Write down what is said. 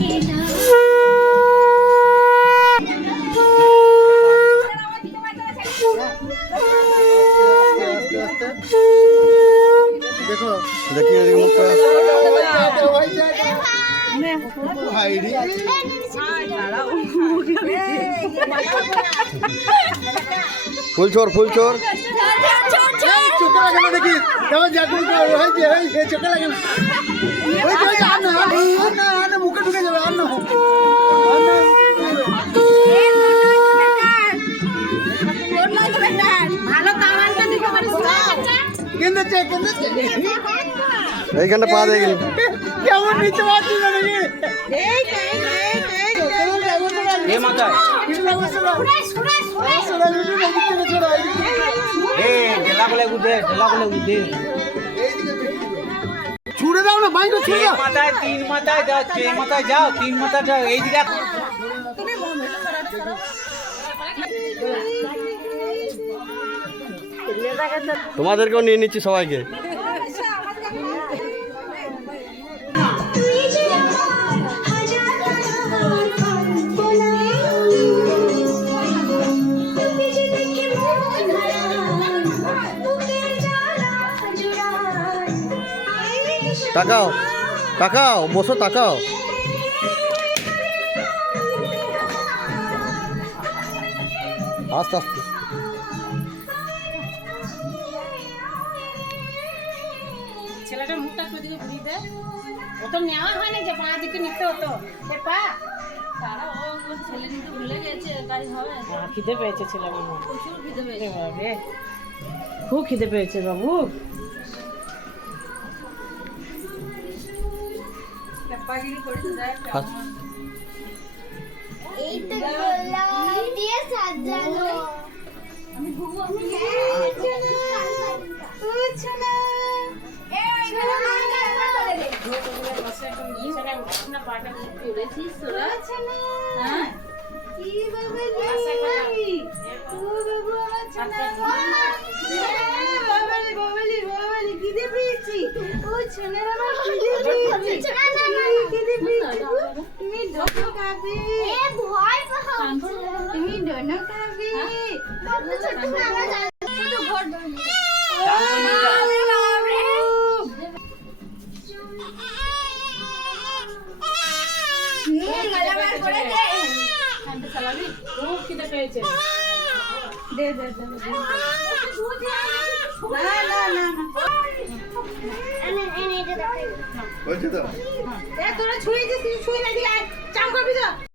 देखो देखिए मुखটা ফুল চোর চোখে লাগে না দেখি কেমন জাগুন হয়েছে চোখে লাগে না মুখে ঢুকে যাবে আর না এইখানটা পা দিয়ে গেল কেমন নিচে পাচ্ছি না নাকি ছুড়ে দাও না বাইরে ছুড়ে দাও মাথায় তিন মাথায় যাও মাথায় যাও তিন মাথায় যাও এই দিকে তোমাদেরকেও নিয়ে নিচ্ছি সবাইকে তাকাও তাকাও বসো তাকাও আস্তে আস্তে ছেলেটার মুখটা তুই দিকে ঘুরিয়ে দে ও তো নেওয়া হয় না যে পা দিকে নিতে হতো পা তারা ও ছেলে নিতে ভুলে গেছে গাড়ি হবে খিদে পেয়েছে ছেলে বাবু প্রচুর খিদে পেয়েছে খুব খিদে পেয়েছে বাবু এই তো গোলাপ দিয়ে সাজানো আমি ঘুমো তুমি দোনো খাবে খুব খিদে পেয়েছে দে দে দে না এনে এটা দেখো বলছি তো তোরা ছুঁয়ে দিস ছুঁয়ে না দিয়ে